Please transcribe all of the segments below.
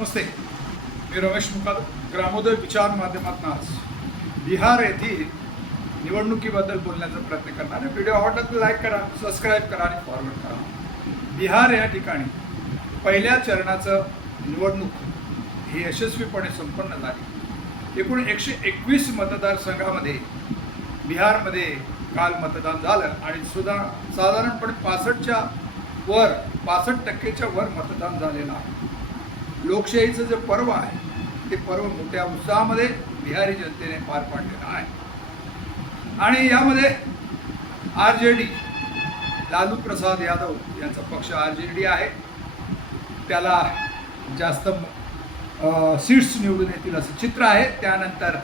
नमस्ते. मी रमेश मुकाद ग्रामोदय विचार माध्यमातून आज बिहार येथील निवडणुकीबद्दल बोलण्याचा प्रयत्न करणार आहे. व्हिडिओ आवडला तर लाईक करा सबस्क्राईब करा आणि फॉरवर्ड करा. बिहार या ठिकाणी पहिल्या चरणाचं निवडणूक ही यशस्वीपणे संपन्न झाली. एकूण एकशे एकवीस मतदारसंघामध्ये बिहारमध्ये काल मतदान झालं आणि सुद्धा साधारणपणे पासष्टच्या वर पासष्ट टक्केच्या वर मतदान झालेलं आहे. लोकशाहीचं जे पर्व आहे ते पर्व मोठ्या उत्साहामध्ये बिहारी जनतेने पार पाडलेलं आहे. आणि यामध्ये R J D Lalu Prasad Yadav यांचा पक्ष आर जे डी आहे. त्याला जास्त सीट्स निवडून येतील असं चित्र आहे. त्यानंतर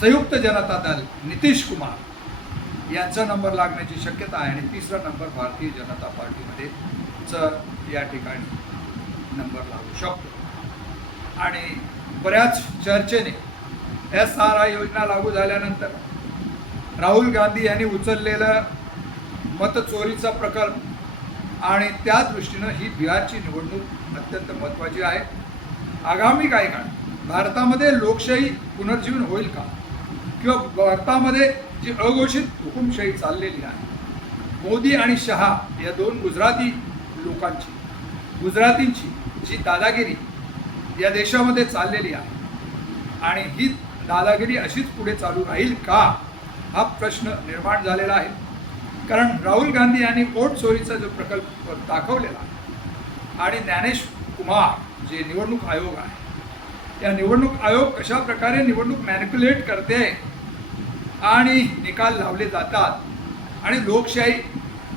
संयुक्त जनता दल नितीश कुमार यांचा नंबर लागण्याची शक्यता आहे. आणि तिसरा नंबर भारतीय जनता पार्टीमध्ये च या ठिकाणी नंबर लागू शकतो. आणि बऱ्याच चर्चेने एस आर आय योजना लागू झाल्यानंतर राहुल गांधी यांनी उचललेलं मतचोरीचा प्रकल्प आणि त्या दृष्टीनं ही बिहारची निवडणूक अत्यंत महत्त्वाची आहे. आगामी काही काळ भारतामध्ये लोकशाही पुनर्जीवन होईल का? किंवा भारतामध्ये जी अघोषित हुकुमशाही चाललेली आहे मोदी आणि शहा या दोन गुजराती लोकांची गुजरातींची जी दादागिरी या देशामध्ये चाललेली आहे. आणि ही दादागिरी अशीच पुढे चालू राहील का? हा प्रश्न निर्माण झालेला आहे. कारण राहुल गांधी यांनी वोट चोरीचा जो प्रकल्प दाखवलेला आहे आणि ज्ञानेश कुमार जे निवडणूक आयोग आहे या निवडणूक आयोग कशा प्रकारे निवडणूक मॅनिप्युलेट करते आणि निकाल लावले जातात आणि लोकशाही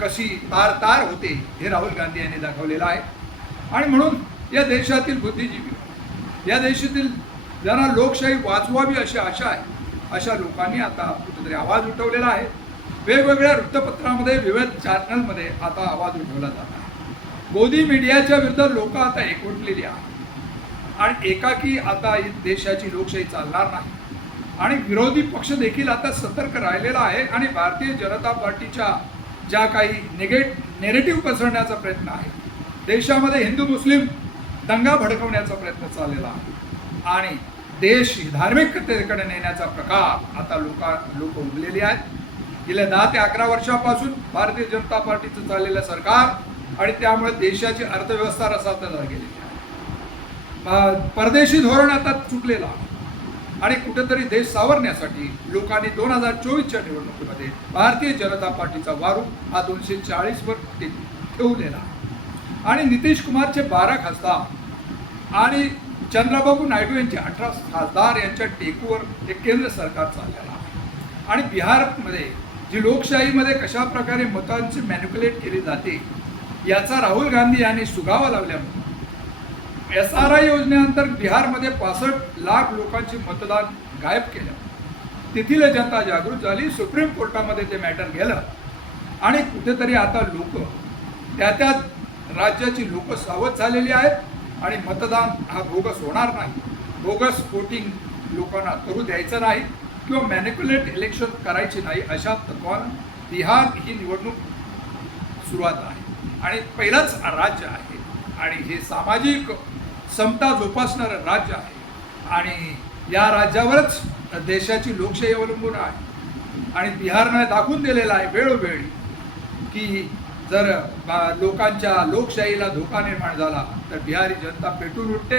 कशी तार तार होते हे राहुल गांधी यांनी दाखवलेलं आहे. आणि म्हणून या देशातील बुद्धिजीवी. या देशातील ज्यांना लोकशाही वाचवावी अशी आशा आहे अशा लोकांनी आता कुठेतरी आवाज उठवलेला आहे. वेगवेगळ्या वृत्तपत्रामध्ये विविध चॅनलमध्ये आता आवाज उठवला जात आहे. मोदी मीडियाच्या विरुद्ध लोक आता एकवटलेली आहेत. आणि एकाकी आता देशाची लोकशाही चालणार नाही. आणि विरोधी पक्ष देखील आता सतर्क राहिलेला आहे आणि भारतीय जनता पार्टीच्या ज्या काही निगेट नेरेटिव्ह पसरण्याचा प्रयत्न आहे देशामध्ये हिंदू मुस्लिम दंगा भडकवण्याचा प्रयत्न चाललेला आणि देश धार्मिकतेकडे नेण्याचा प्रकार आता लोका लोक उमलेली आहेत. गेल्या दहा ते अकरा वर्षापासून भारतीय जनता पार्टीचं चाललेलं सरकार आणि त्यामुळे देशाची अर्थव्यवस्था रसातल गेलेली आहे परदेशी धोरण आता चुकलेला आणि कुठेतरी देश सावरण्यासाठी लोकांनी दोन हजार चोवीसच्या निवडणुकीमध्ये भारतीय जनता पार्टीचा वारू हा दोनशे चाळीसवर ठेवलेला आणि नितीश कुमारचे बारा खासदार आणि चंद्रबाबू नायडू यांचे अठरा खासदार यांच्या टेकूवर हे केंद्र सरकार चाललेलं आहे. आणि बिहारमध्ये जी लोकशाहीमध्ये कशा प्रकारे मतांची मॅन्युक्युलेट केली जाते याचा राहुल गांधी यांनी सुगावा लावल्यामुळे एस आर आय योजनेनंतर बिहारमध्ये पासष्ट लाख लोकांची मतदान गायब केलं. तेथील जनता जागृत झाली सुप्रीम कोर्टामध्ये ते मॅटर गेलं. आणि कुठेतरी आता लोक त्या त्या राज्याची लोक सावध झालेली आहेत आणि मतदान हा बोगस होणार नाही. बोगस वोटिंग लोकांना करू द्यायचं नाही किंवा मॅनिक्युलेट इलेक्शन करायचे नाही अशा तत्वानं बिहार ही निवडणूक सुरुवात आहे. आणि पहिलंच राज्य आहे. आणि हे सामाजिक समता जोपासणारं राज्य आहे. आणि या राज्यावरच देशाची लोकशाही अवलंबून आहे. आणि बिहारनं दाखवून दिलेलं आहे वेळोवेळी की जर बा- लोकांच्या लोकशाहीला धोका निर्माण झाला तर बिहारी जनता पेटून उठते.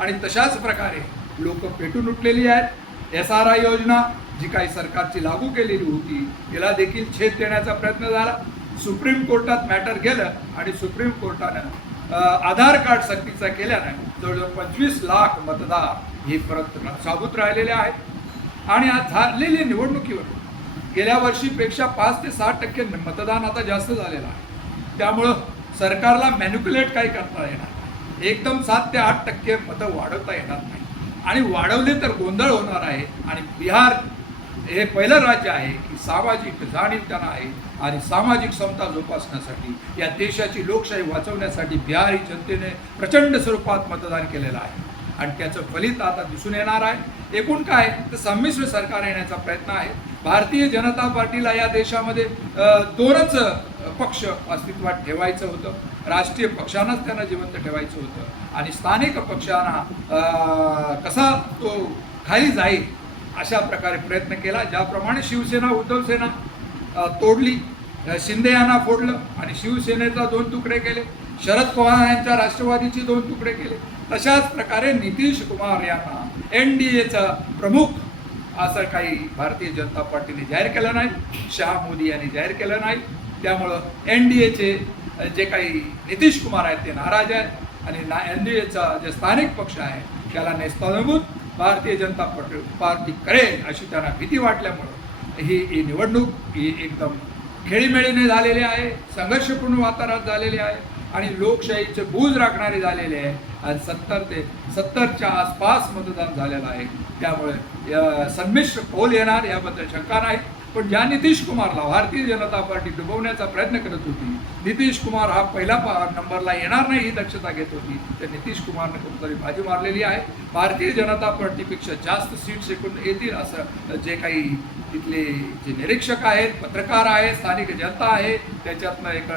आणि तशाच प्रकारे लोक पेटून उठलेली आहेत. एस आर आय योजना जी काही सरकारची लागू केलेली होती तिला देखील छेद देण्याचा प्रयत्न झाला. सुप्रीम कोर्टात मॅटर गेलं आणि सुप्रीम कोर्टानं आधार कार्ड सक्तीचा केल्यानं जवळजवळ पंचवीस लाख मतदार हे परत साबूत राहिलेले आहेत. आणि आज झालेल्या निवडणुकीवर गेल्या वर्षीपेक्षा पाच ते साठ टक्के मतदान आता जास्त झालेलं आहे. त्यामुळं सरकारला मॅन्युक्युलेट काही करता येणार नाही. एकदम सात ते आठ टक्के मतं वाढवता येणार नाही. आणि वाढवले तर गोंधळ होणार आहे. आणि बिहार हे पहिलं राज्य आहे की सामाजिक जाणीव त्यांना आहे आणि सामाजिक समता जोपासण्यासाठी या देशाची लोकशाही वाचवण्यासाठी बिहारी जनतेने प्रचंड स्वरूपात मतदान केलेलं आहे. आणि त्याचं फलित आता दिसून येणार आहे. एकूण काय? तर संमिश्र सरकार येण्याचा प्रयत्न आहे. भारतीय जनता पार्टीला या देशामध्ये दोनच पक्ष अस्तित्वात ठेवायचं होतं. राष्ट्रीय पक्षांनाच त्यांना जिवंत ठेवायचं होतं. आणि स्थानिक पक्षांना कसा तो खाली जाईल अशा प्रकारे प्रयत्न केला. ज्याप्रमाणे शिवसेना उद्धव सेना तोडली शिंदे यांना फोडलं आणि शिवसेनेचा दोन तुकडे केले. शरद पवार यांच्या राष्ट्रवादीचे दोन तुकडे केले. तशाच प्रकारे नितीश कुमार यांना एन डी एचा प्रमुख असं काही भारतीय जनता पार्टीने जाहीर केलं नाही शहा मोदी यांनी जाहीर केलं नाही. त्यामुळं एन डी एचे जे काही नितीश कुमार आहेत ते नाराज आहेत. आणि ना एन डी एचा जे स्थानिक पक्ष आहे त्याला नेस्तानभूत भारतीय जनता पार्टी पार्टी करेल अशी त्यांना भीती वाटल्यामुळं ही ही निवडणूक ही एकदम खेळीमेळीने झालेली आहे संघर्षपूर्ण वातावरणात झालेली आहे. आणि लोकशाहीचे बूज राखणारे झालेले आहे. आणि सत्तर ते सत्तरच्या आसपास मतदान झालेलं आहे. त्यामुळे संमिश्र पोल येणार याबद्दल शंका नाही. पण ज्या नितीश कुमारला भारतीय जनता पार्टी डुबवण्याचा प्रयत्न करत होती नितीश कुमार हा पहिला नंबरला येणार नाही ही दक्षता घेत होती. तर नितीश कुमारने कुठेतरी बाजी मारलेली आहे. भारतीय जनता पार्टीपेक्षा जास्त सीट शिकून येतील असं जे काही तिथले जे निरीक्षक आहेत पत्रकार आहेत स्थानिक जनता आहे त्याच्यातनं एक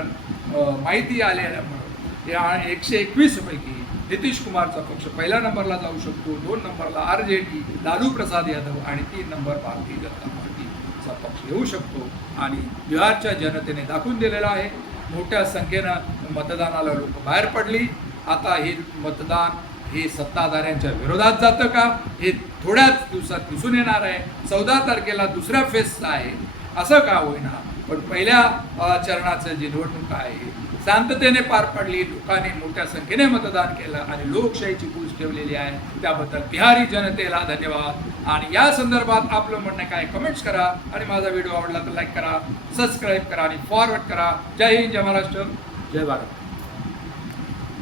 माहिती आलेल्यामुळं या एकशे एकवीसपैकी नितीश कुमारचा पक्ष पहिल्या नंबरला जाऊ शकतो दोन नंबरला R J D Lalu Prasad Yadav आणि तीन नंबर भारतीय जनता पार्टीचा पक्ष येऊ शकतो. आणि बिहारच्या जनतेने दाखवून दिलेला आहे मोठ्या संख्येनं मतदानाला लोक बाहेर पडली. आता हे मतदान हे सत्ताधाऱ्यांच्या विरोधात जातं का? हे थोड्याच दिवसात दिसून येणार आहे. चौदा तारखेला दुसऱ्या फेजचा आहे. असं का होईना? पण पहिल्या चरणाचं जी निवडणूक आहे शांततेने पार पडली लोकांनी मोठ्या संख्येने मतदान केलं आणि लोकशाहीची पूज ठेवलेली आहे त्याबद्दल बिहारी जनतेला धन्यवाद. आणि या संदर्भात आपलं म्हणणं काय कमेंट्स करा. आणि माझा व्हिडिओ आवडला तर लाईक करा सबस्क्राईब करा आणि फॉरवर्ड करा. जय हिंद जय महाराष्ट्र. जय भारत.